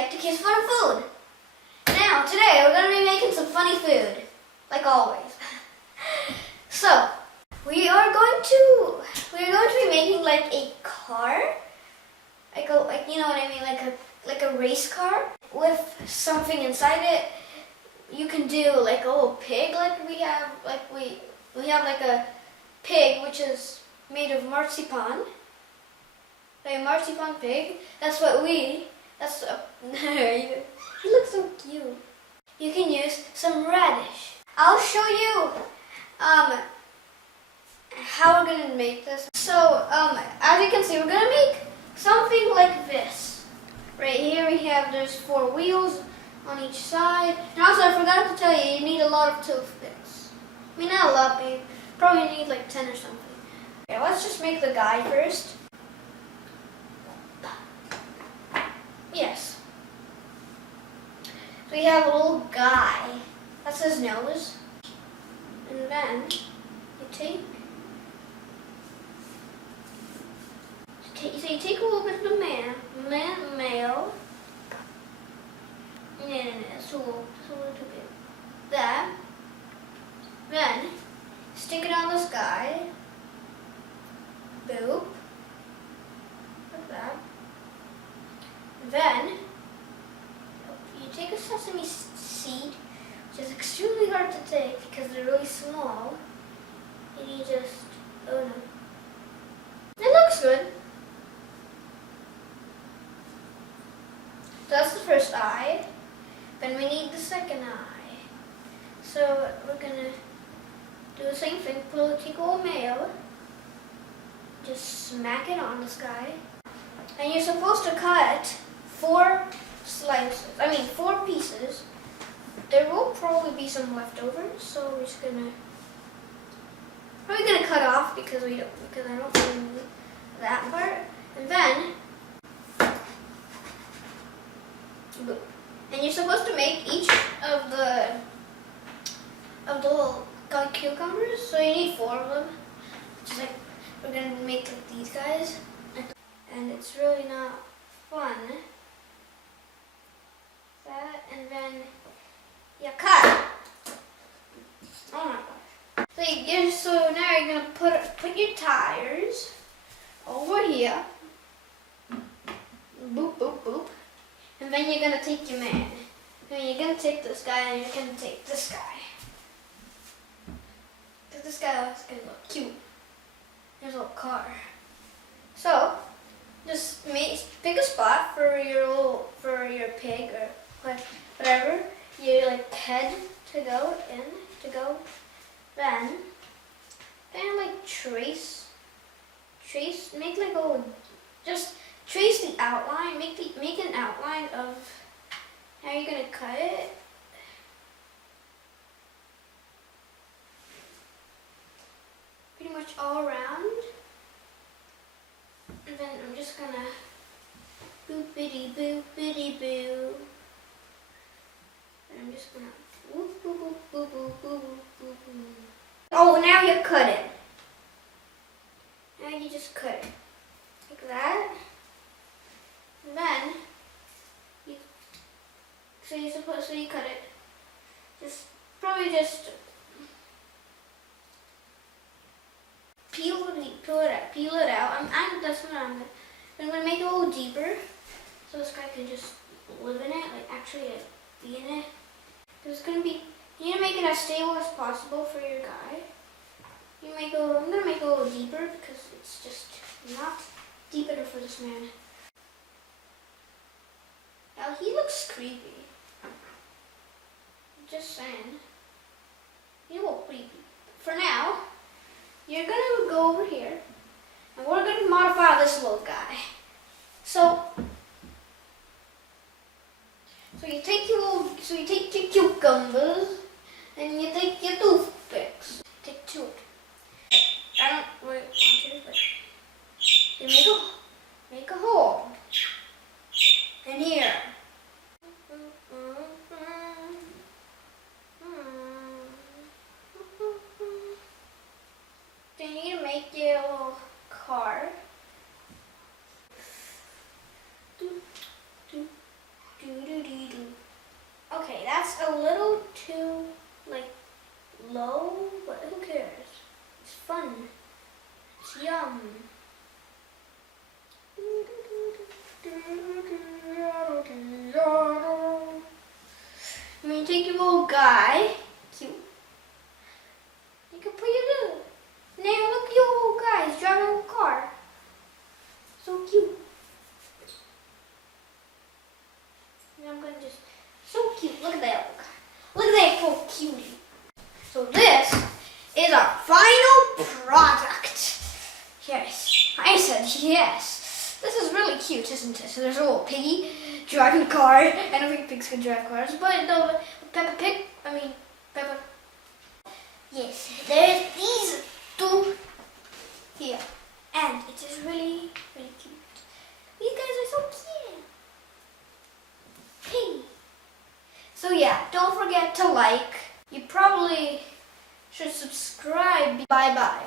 make to kiss fun food. Now, today we're going to be making some funny food, like always. So, we are going to be making like a car, like you know what I mean, like a race car with something inside it. You can do like a little pig, like we have like a pig which is made of marzipan. Like a marzipan pig. That's you look so cute. You can use some radish. I'll show you how we're gonna make this. So as you can see, we're gonna make something like this. Right here there's 4 wheels on each side. And also I forgot to tell you, you need a lot of toothpicks. I mean, not a lot, but you probably need like 10 or something. Okay, let's just make the guy first. Yes. So we have a little guy. That's his nose. And then you take a little bit of the mayo. No, it's a little too big. That. Then stick it on this guy. Boop. Like that. Then you take a sesame seed, which is extremely hard to take because they're really small, and you just, oh no. It looks good. So that's the first eye. Then we need the second eye. So we're gonna do the same thing. Take a little mayo, just smack it on this guy, and you're supposed to cut 4 pieces. There will probably be some leftovers, so we're just probably gonna cut off because I don't really need that part. And then, and you're supposed to make each of the little cucumbers. So you need 4 of them. Just like we're gonna make like these guys, and it's really not fun. That, and then you cut. Oh my gosh. So now you're gonna put your tires over here. Boop, boop, boop. And then you're gonna take your man. And you're gonna take this guy, and you're gonna take this guy. Because this guy is gonna look cute. There's a little car. So just pick a spot for your pig or whatever you like head to go. Then like trace, make like just trace the outline, make an outline of how you're gonna cut it. Pretty much all around. And then I'm just gonna boop-bitty boop-bitty boo. And I'm just gonna whoop boop boop boop boop boop boop boop. Oh, now you cut it. Now you just cut it. Like that. And then so you cut it. Probably just peel it out. That's what I'm gonna make it a little deeper, so this guy can just live in it, like actually be in it. You need to make it as stable as possible for your guy. I'm gonna make it a little deeper because it's just not deep enough for this man. Now he looks creepy. Just saying. He's a little creepy. For now, you're gonna go over here, and we're gonna modify this little guy. So you take your cucumbers, and you take your toothpicks. Take 2. I don't really want to, but you make a hole in here. Then you need to make your little car. Do, do, do. that's a little too, like, low, but who cares? It's fun. It's yum. I mean, take your little guy. Cute. You can put your little. Now look at your little guy. He's driving a car. So cute. And I'm gonna just. So cute. Look at that. Look at that little cutie. So this is our final product. Yes. I said yes. This is really cute, isn't it? So there's a little piggy driving a car. I don't think pigs can drive cars, but no, Peppa. Yes, there's these two here. And it is really, really cute. These guys are so cute. Piggy. So yeah, don't forget to like. You probably should subscribe. Bye-bye.